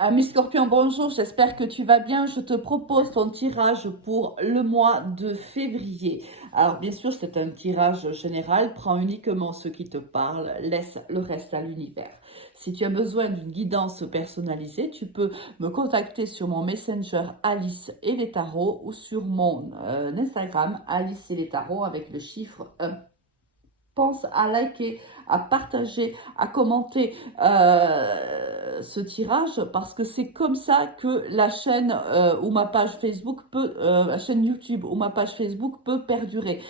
Ami Scorpion, bonjour, j'espère que tu vas bien. Je te propose ton tirage pour le mois de février. Alors bien sûr, c'est un tirage général, prends uniquement ce qui te parle, laisse le reste à l'univers. Si tu as besoin d'une guidance personnalisée, tu peux me contacter sur mon Messenger Alice et les tarots ou sur mon Instagram Alice et les tarots avec le chiffre 1. Pense à liker, à partager, à commenter ce tirage parce que c'est comme ça que la chaîne ou ma page Facebook peut, la chaîne YouTube ou ma page Facebook peut perdurer.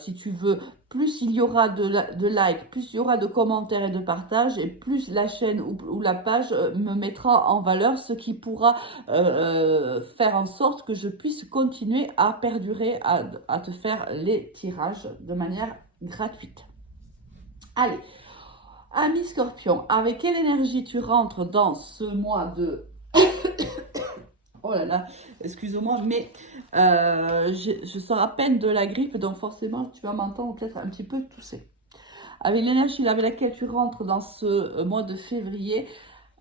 Si tu veux, plus il y aura de likes, plus il y aura de commentaires et de partages, et plus la chaîne ou la page me mettra en valeur, ce qui pourra faire en sorte que je puisse continuer à perdurer, à te faire les tirages de manière gratuite. Allez, ami Scorpion, avec quelle énergie tu rentres dans ce mois de... Oh là là, excuse-moi, mais je sors à peine de la grippe, donc forcément tu vas m'entendre peut-être un petit peu tousser. Avec l'énergie avec laquelle tu rentres dans ce mois de février,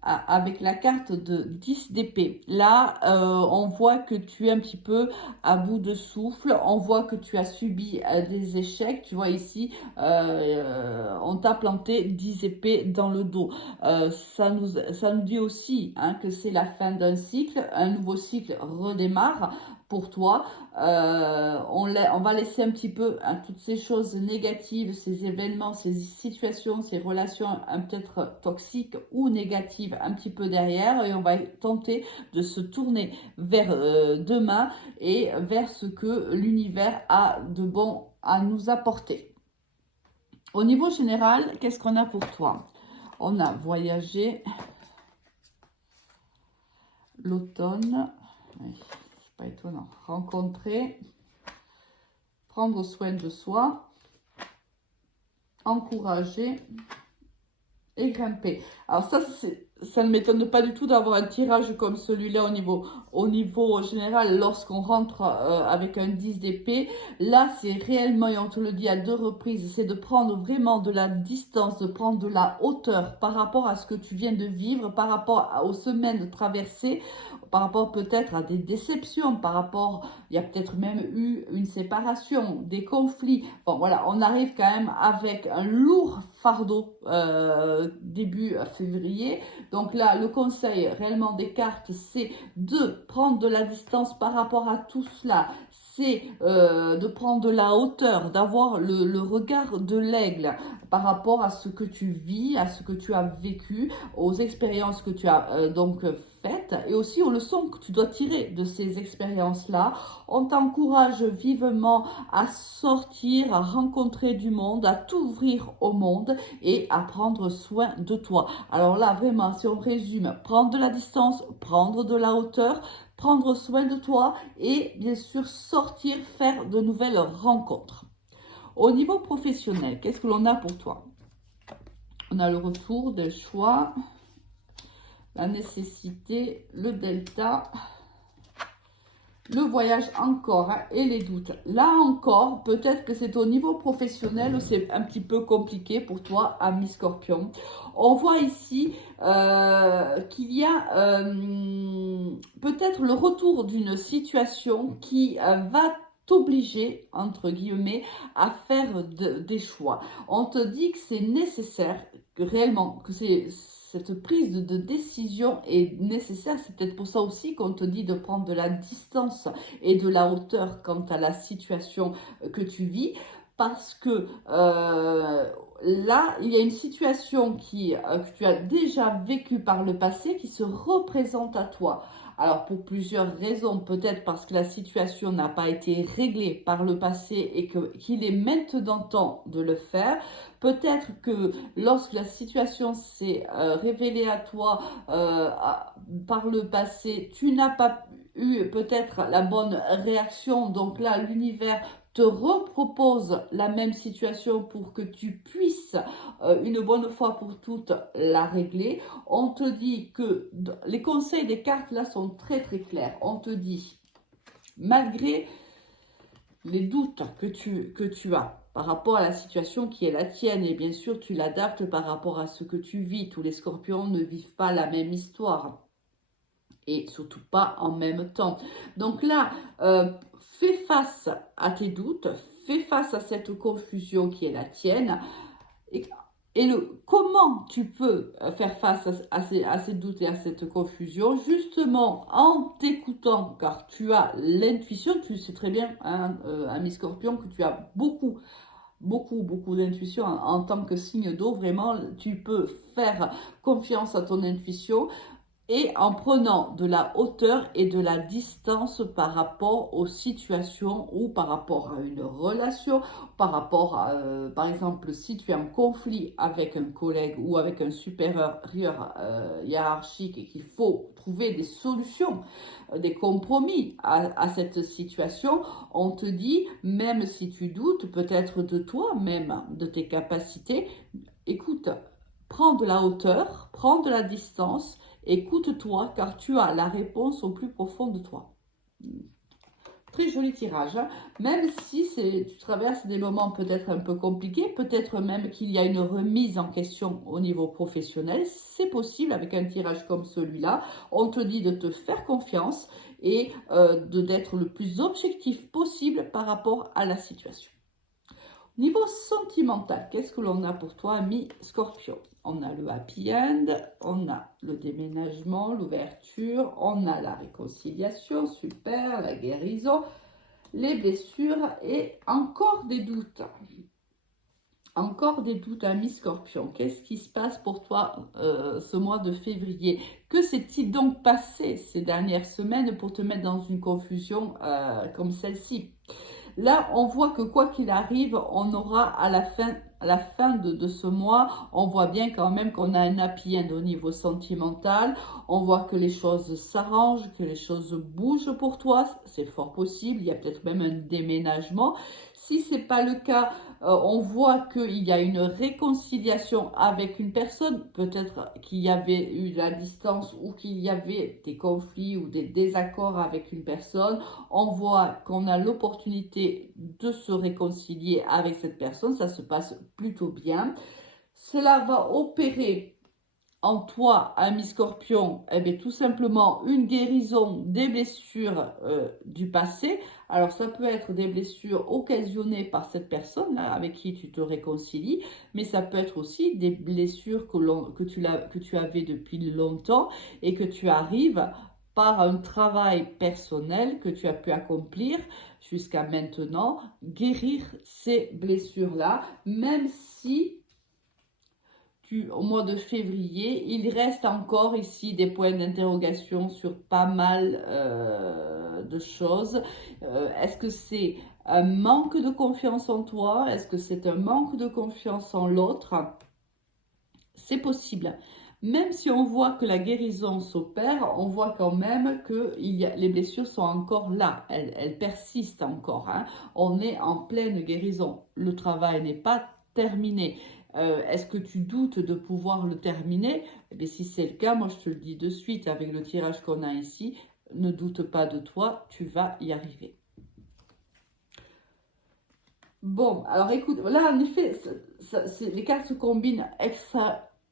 avec la carte de 10 d'épée. Là, on voit que tu es un petit peu à bout de souffle, on voit que tu as subi des échecs. Tu vois ici, on t'a planté 10 épées dans le dos. Ça nous dit aussi que c'est la fin d'un cycle, un nouveau cycle redémarre pour toi. On va laisser un petit peu toutes ces choses négatives, ces événements, ces situations, ces relations peut-être toxiques ou négatives un petit peu derrière, et on va tenter de se tourner vers demain et vers ce que l'univers a de bon à nous apporter. Au niveau général, qu'est-ce qu'on a pour toi? On a voyagé, l'automne, c'est pas étonnant, rencontrer, prendre soin de soi, encourager et grimper. Alors ça ne m'étonne pas du tout d'avoir un tirage comme celui-là au niveau général lorsqu'on rentre avec un 10 d'épée. Là, c'est réellement, et on te le dit à 2 reprises, c'est de prendre vraiment de la distance, de prendre de la hauteur par rapport à ce que tu viens de vivre, par rapport aux semaines traversées, par rapport peut-être à des déceptions, par rapport, il y a peut-être même eu une séparation, des conflits. Bon, voilà, on arrive quand même avec un lourd fardeau début février. Donc là, le conseil réellement des cartes, c'est de prendre de la distance par rapport à tout cela. C'est de prendre de la hauteur, d'avoir le regard de l'aigle par rapport à ce que tu vis, à ce que tu as vécu, aux expériences que tu as faites, et aussi aux leçons que tu dois tirer de ces expériences-là. On t'encourage vivement à sortir, à rencontrer du monde, à t'ouvrir au monde et à prendre soin de toi. Alors là, vraiment, si on résume, prendre de la distance, prendre de la hauteur, prendre soin de toi et bien sûr sortir, faire de nouvelles rencontres. Au niveau professionnel, qu'est-ce que l'on a pour toi? On a le retour des choix, la nécessité, le delta, le voyage encore et les doutes. Là encore, peut-être que c'est au niveau professionnel où c'est un petit peu compliqué pour toi, ami Scorpion. On voit ici qu'il y a peut-être le retour d'une situation qui va t'obliger, entre guillemets, à faire des choix. On te dit que c'est nécessaire, que réellement, que cette prise de décision est nécessaire. C'est peut-être pour ça aussi qu'on te dit de prendre de la distance et de la hauteur quant à la situation que tu vis. Parce que là, il y a une situation que tu as déjà vécue par le passé qui se représente à toi. Alors pour plusieurs raisons, peut-être parce que la situation n'a pas été réglée par le passé et qu'il est maintenant temps de le faire. Peut-être que lorsque la situation s'est révélée à toi par le passé, tu n'as pas eu peut-être la bonne réaction. Donc là, l'univers te repropose la même situation pour que tu puisses une bonne fois pour toutes la régler. On te dit que les conseils des cartes là sont très très clairs. On te dit, malgré les doutes que tu as, par rapport à la situation qui est la tienne. Et bien sûr, tu l'adaptes par rapport à ce que tu vis. Tous les scorpions ne vivent pas la même histoire. Et surtout pas en même temps. Donc là, fais face à tes doutes, fais face à cette confusion qui est la tienne. Et, comment tu peux faire face à ces doutes et à cette confusion, justement en t'écoutant, car tu as l'intuition, tu sais très bien, hein, ami Scorpion, que tu as beaucoup d'intuition en tant que signe d'eau. Vraiment, tu peux faire confiance à ton intuition et en prenant de la hauteur et de la distance par rapport aux situations ou par rapport à une relation, par rapport à, par exemple, si tu es en conflit avec un collègue ou avec un supérieur hiérarchique et qu'il faut trouver des solutions, des compromis à cette situation, on te dit, même si tu doutes peut-être de toi, même de tes capacités, écoute, prends de la hauteur, prends de la distance. Écoute-toi car tu as la réponse au plus profond de toi. Très joli tirage, hein. Même si tu traverses des moments peut-être un peu compliqués, peut-être même qu'il y a une remise en question au niveau professionnel, c'est possible avec un tirage comme celui-là. On te dit de te faire confiance et d'être le plus objectif possible par rapport à la situation. Niveau sentimental, qu'est-ce que l'on a pour toi, ami Scorpion? On a le happy end, on a le déménagement, l'ouverture, on a la réconciliation, super, la guérison, les blessures et encore des doutes. Encore des doutes, ami Scorpion. Qu'est-ce qui se passe pour toi ce mois de février? Que s'est-il donc passé ces dernières semaines pour te mettre dans une confusion comme celle-ci? Là, on voit que quoi qu'il arrive, on aura à la fin de ce mois, on voit bien quand même qu'on a un happy end au niveau sentimental. On voit que les choses s'arrangent, que les choses bougent pour toi. C'est fort possible. Il y a peut-être même un déménagement. Si ce n'est pas le cas, on voit qu'il y a une réconciliation avec une personne. Peut-être qu'il y avait eu la distance ou qu'il y avait des conflits ou des désaccords avec une personne. On voit qu'on a l'opportunité de se réconcilier avec cette personne. Ça se passe plutôt bien. Cela va opérer en toi, ami Scorpion, eh bien, tout simplement une guérison des blessures du passé. Alors, ça peut être des blessures occasionnées par cette personne là, avec qui tu te réconcilies, mais ça peut être aussi des blessures que tu avais depuis longtemps et que tu arrives par un travail personnel que tu as pu accomplir jusqu'à maintenant, guérir ces blessures-là, même si au mois de février, il reste encore ici des points d'interrogation sur pas mal de choses. Est-ce que c'est un manque de confiance en toi? Est-ce que c'est un manque de confiance en l'autre? C'est possible. Même si on voit que la guérison s'opère, on voit quand même que les blessures sont encore là. Elles persistent encore, hein. On est en pleine guérison. Le travail n'est pas terminé. Est-ce que tu doutes de pouvoir le terminer? Eh bien, si c'est le cas, moi je te le dis de suite avec le tirage qu'on a ici, ne doute pas de toi, tu vas y arriver. Bon, alors écoute, là en effet, les cartes se combinent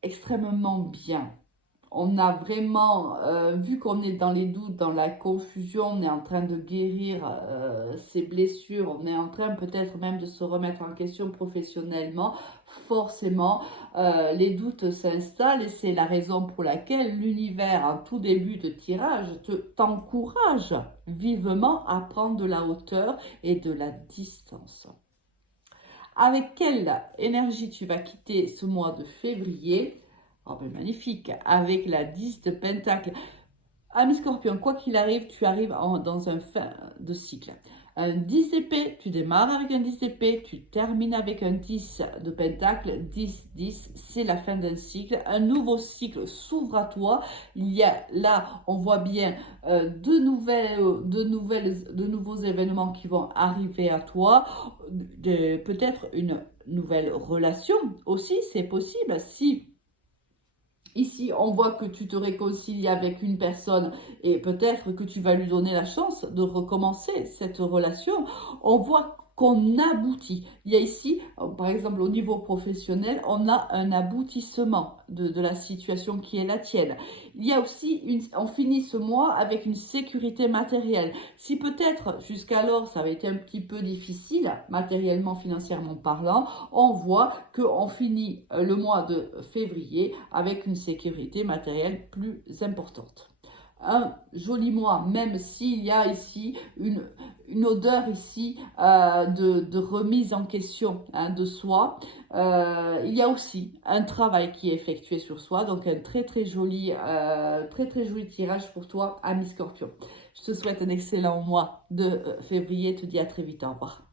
extrêmement bien. On a vraiment, vu qu'on est dans les doutes, dans la confusion, on est en train de guérir ces blessures, on est en train peut-être même de se remettre en question professionnellement, forcément, les doutes s'installent et c'est la raison pour laquelle l'univers, en tout début de tirage, t'encourage vivement à prendre de la hauteur et de la distance. Avec quelle énergie tu vas quitter ce mois de février? Oh ben magnifique, avec la 10 de Pentacle. Ami Scorpion, quoi qu'il arrive, tu arrives dans un fin de cycle. Un 10 d'épée, tu démarres avec un 10 d'épée, tu termines avec un 10 de Pentacle, 10, 10, c'est la fin d'un cycle. Un nouveau cycle s'ouvre à toi. Il y a là, on voit bien de nouveaux événements qui vont arriver à toi. Peut-être une nouvelle relation aussi, c'est possible. Si ici, on voit que tu te réconcilies avec une personne et peut-être que tu vas lui donner la chance de recommencer cette relation. On voit qu'on aboutit. Il y a ici, par exemple, au niveau professionnel, on a un aboutissement de la situation qui est la tienne. Il y a aussi, on finit ce mois avec une sécurité matérielle. Si peut-être jusqu'alors ça avait été un petit peu difficile, matériellement, financièrement parlant, on voit qu'on finit le mois de février avec une sécurité matérielle plus importante. Un joli mois, même s'il y a ici une odeur ici de remise en question hein, de soi. Il y a aussi un travail qui est effectué sur soi, donc un très joli tirage pour toi, ami Scorpion. Je te souhaite un excellent mois de février, te dis à très vite, au revoir.